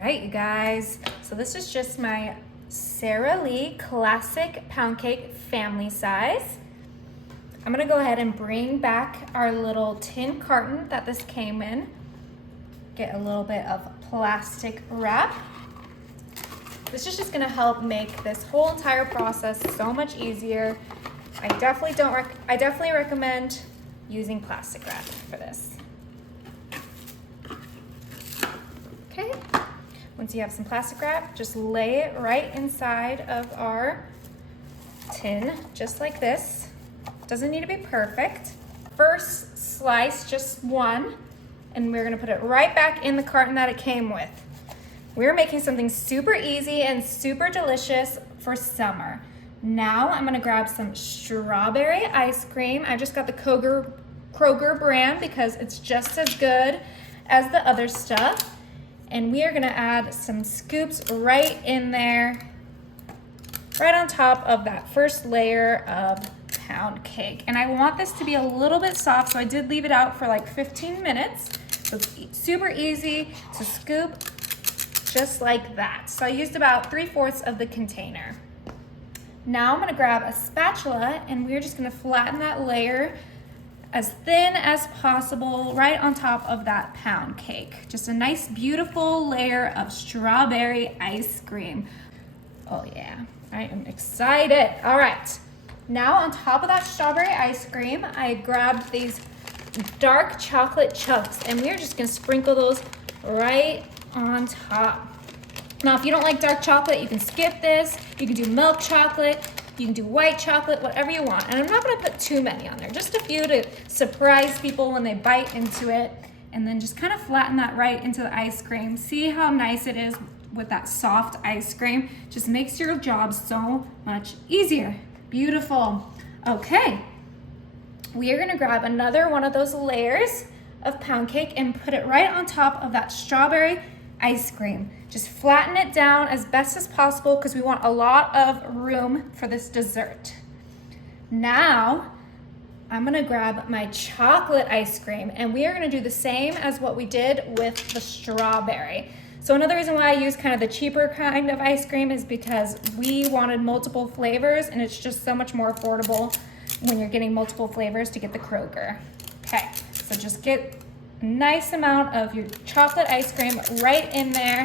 All right, you guys, so this is just my Sara Lee classic pound cake family size. I'm gonna go ahead and bring back our little tin carton that this came in. Get a little bit of plastic wrap. This is just gonna help make this whole entire process so much easier. I definitely recommend using plastic wrap for this. Okay, once you have some plastic wrap, just lay it right inside of our tin, just like this. Doesn't need to be perfect. First slice, just one, and we're gonna put it right back in the carton that it came with. We're making something super easy and super delicious for summer. Now I'm gonna grab some strawberry ice cream. I just got the Kroger brand because it's just as good as the other stuff. And we are gonna add some scoops right in there, right on top of that first layer of pound cake. And I want this to be a little bit soft, so I did leave it out for like 15 minutes. So it's super easy to scoop just like that. So I used about 3/4 of the container. Now I'm gonna grab a spatula and we're just gonna flatten that layer as thin as possible right on top of that pound cake. Just a nice, beautiful layer of strawberry ice cream. Oh yeah, I am excited. All right. Now on top of that strawberry ice cream, I grabbed these dark chocolate chunks and we're just gonna sprinkle those right on top. Now, if you don't like dark chocolate, you can skip this. You can do milk chocolate, you can do white chocolate, whatever you want. And I'm not gonna put too many on there, just a few to surprise people when they bite into it. And then just kind of flatten that right into the ice cream. See how nice it is with that soft ice cream? Just makes your job so much easier. Beautiful. Okay, we are gonna grab another one of those layers of pound cake and put it right on top of that strawberry ice cream. Just flatten it down as best as possible because we want a lot of room for this dessert. Now, I'm gonna grab my chocolate ice cream and we are gonna do the same as what we did with the strawberry. So another reason why I use kind of the cheaper kind of ice cream is because we wanted multiple flavors and it's just so much more affordable when you're getting multiple flavors to get the Kroger. Okay, so just get a nice amount of your chocolate ice cream right in there.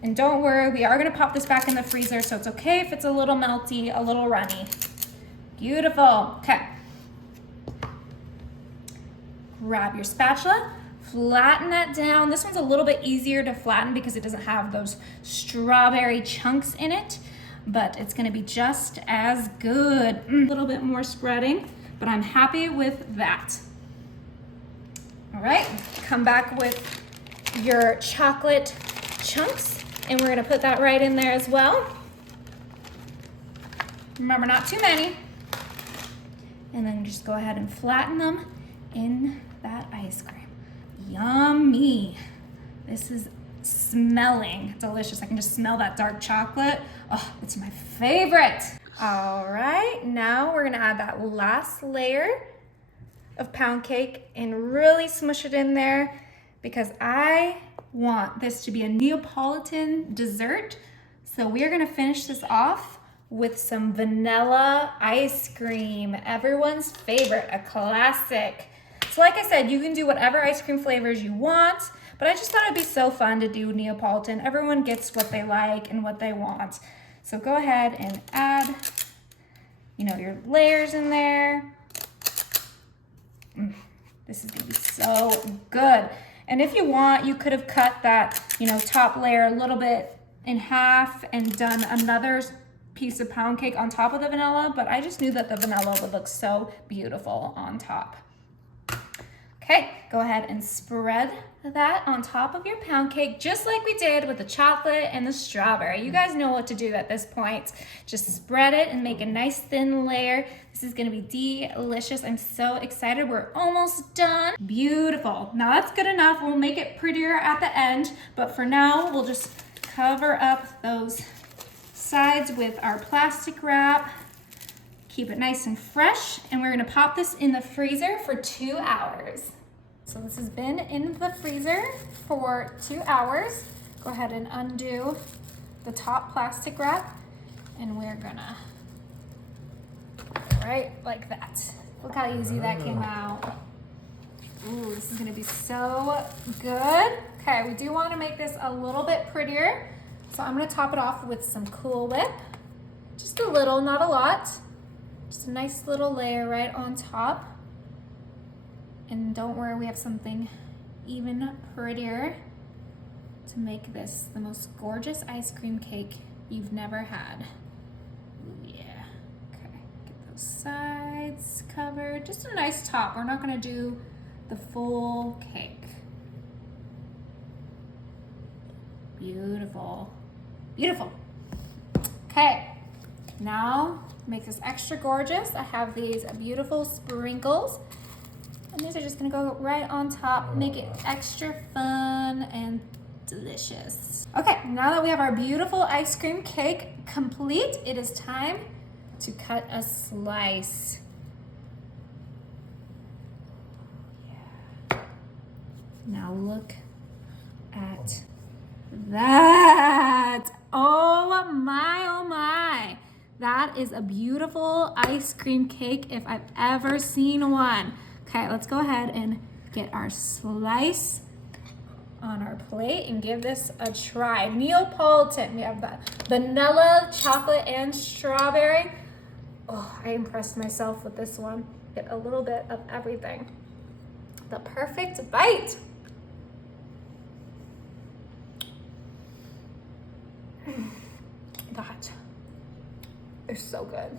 And don't worry, we are gonna pop this back in the freezer, so it's okay if it's a little melty, a little runny. Beautiful, okay. Grab your spatula, flatten that down. This one's a little bit easier to flatten because it doesn't have those strawberry chunks in it, but it's gonna be just as good. A little bit more spreading, but I'm happy with that. All right, come back with your chocolate chunks and we're gonna put that right in there as well. Remember, not too many. And then just go ahead and flatten them in that ice cream. Yummy. This is smelling delicious. I can just smell that dark chocolate. Oh, it's my favorite. All right, now we're gonna add that last layer of pound cake and really smush it in there because I want this to be a Neapolitan dessert. So we are gonna finish this off with some vanilla ice cream, everyone's favorite, a classic. So like I said, you can do whatever ice cream flavors you want, but I just thought it'd be so fun to do Neapolitan. Everyone gets what they like and what they want. So go ahead and add, your layers in there. This is gonna be so good. And if you want, you could have cut that, top layer a little bit in half and done another piece of pound cake on top of the vanilla, but I just knew that the vanilla would look so beautiful on top. Okay, go ahead and spread that on top of your pound cake, just like we did with the chocolate and the strawberry. You guys know what to do at this point. Just spread it and make a nice thin layer. This is gonna be delicious. I'm so excited. We're almost done. Beautiful. Now that's good enough. We'll make it prettier at the end, but for now, we'll just cover up those sides with our plastic wrap. Keep it nice and fresh, and we're gonna pop this in the freezer for 2 hours. So this has been in the freezer for 2 hours. go ahead and undo the top plastic wrap, and we're gonna, right, like that. Look how easy that came out. Ooh, this is gonna be so good. Okay, we do wanna make this a little bit prettier, so I'm gonna top it off with some Cool Whip. Just a little, not a lot. Just a nice little layer right on top. And don't worry, we have something even prettier to make this the most gorgeous ice cream cake you've never had. Ooh, yeah. Okay, get those sides covered. Just a nice top. We're not gonna do the full cake. Beautiful. Beautiful. Okay, now make this extra gorgeous. I have these beautiful sprinkles. And these are just gonna go right on top, make it extra fun and delicious. Okay, now that we have our beautiful ice cream cake complete, it is time to cut a slice. Yeah. Now look at that. Oh my. That is a beautiful ice cream cake if I've ever seen one. Okay, let's go ahead and get our slice on our plate and give this a try. Neapolitan, we have the vanilla, chocolate, and strawberry. Oh, I impressed myself with this one. Get a little bit of everything. The perfect bite. God, they're so good.